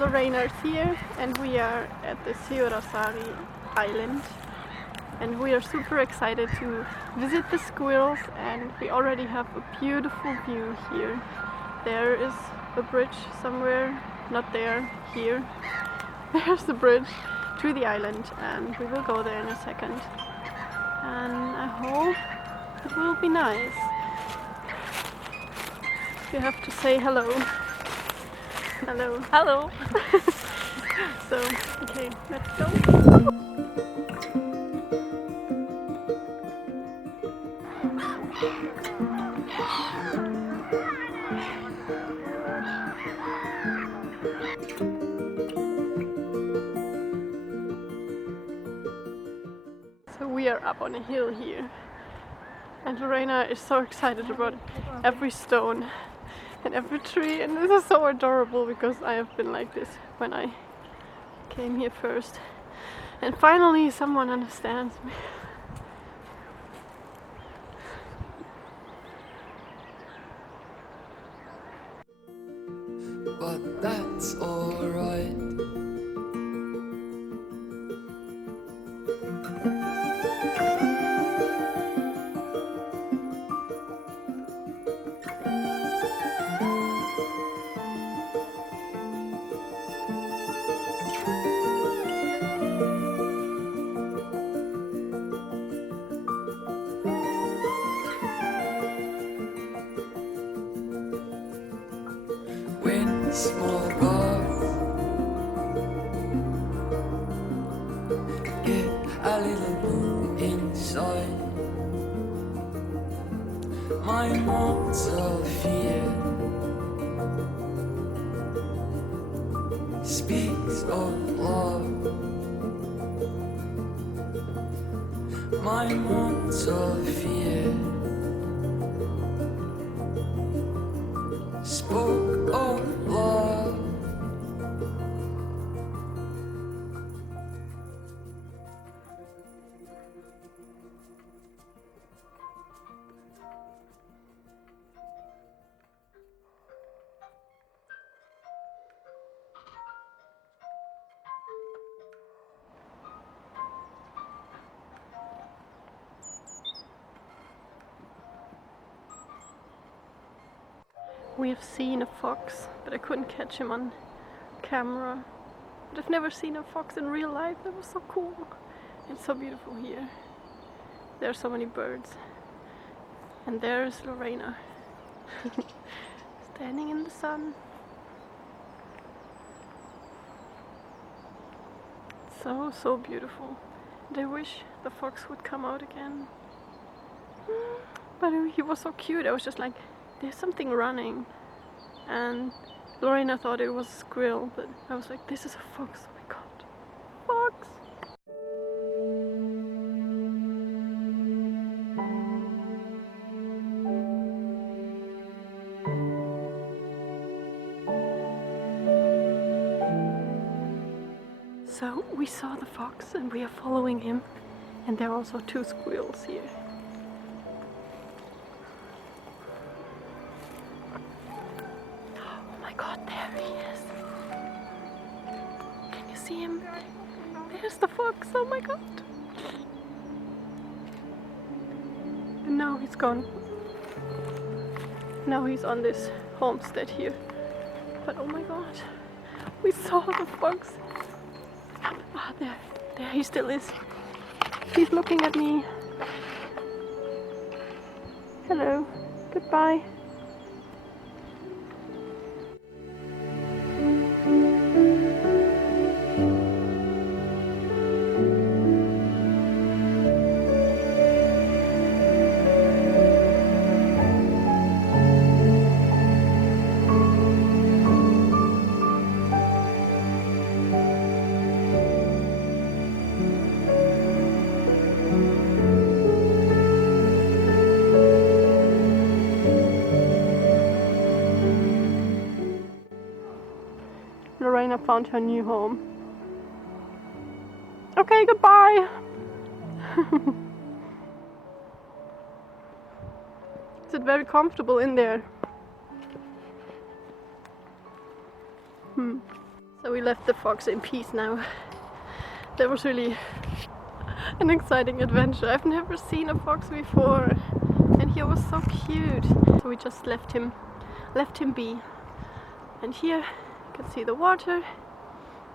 Loraina is here and we are at the Seurasaari island and we are super excited to visit the squirrels, and we already have a beautiful view here. There is a bridge somewhere, not there, here. There's the bridge to the island and we will go there in a second. And I hope it will be nice. You have to say hello. Hello. Hello. So, okay, let's go. So we are up on a hill here. And Loraina is so excited about every stone and every tree, and this is so adorable because I have been like this when I came here first. And finally someone understands me. But that's alright. When small girls get a little blue inside, my months of fear speaks of love. My months of fear spoke of love. We have seen a fox, but I couldn't catch him on camera. But I've never seen a fox in real life. That was so cool. It's so beautiful here. There are so many birds. And there's Loraina. Standing in the sun. So beautiful. And I wish the fox would come out again. But he was so cute. I was just like, there's something running, and Loraina thought it was a squirrel, but I was like, this is a fox. Oh my god, fox! So we saw the fox and we are following him, and there are also two squirrels here. God, there he is. Can you see him? There's the fox, oh my god. And now he's gone. Now he's on this homestead here. But oh my god, we saw the fox. Ah, there he still is. He's looking at me. Hello, goodbye. Loraina found her new home. Okay, goodbye! Is it very comfortable in there? So we left the fox in peace now. That was really an exciting adventure. I've never seen a fox before, and he was so cute. So we just left him be. And here you can see the water,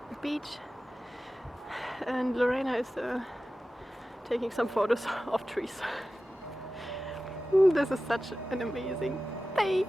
the beach, and Loraina is taking some photos of trees. This is such an amazing day.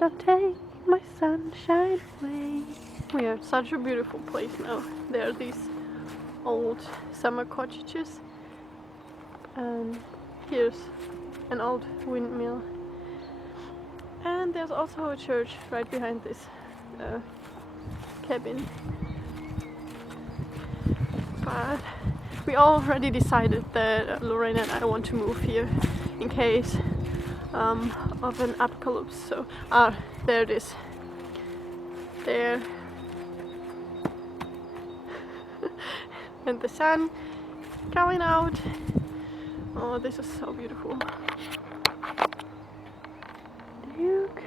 Don't take my sunshine away. We are at such a beautiful place now. There are these old summer cottages, and here's an old windmill, and there's also a church right behind this cabin. But we already decided that Loraina and I want to move here in case of an apocalypse. So there it is. There. And the sun coming out. Oh, this is so beautiful. Look.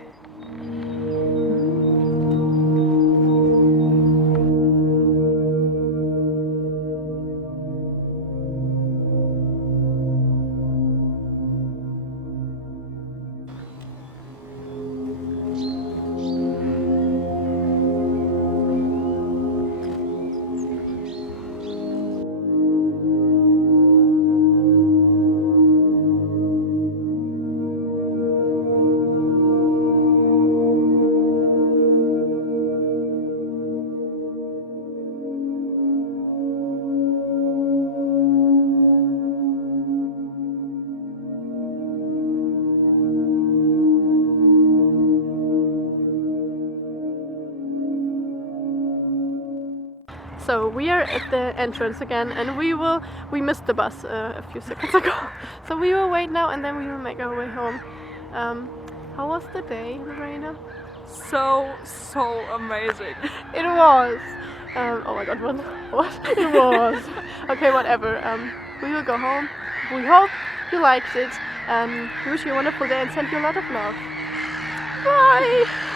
So we are at the entrance again, and we missed the bus a few seconds ago. So we will wait now, and then we will make our way home. How was the day, Loraina? So amazing. It was. Oh my god, what? It was. Okay, whatever. We will go home. We hope you liked it. We wish you a wonderful day and send you a lot of love. Bye!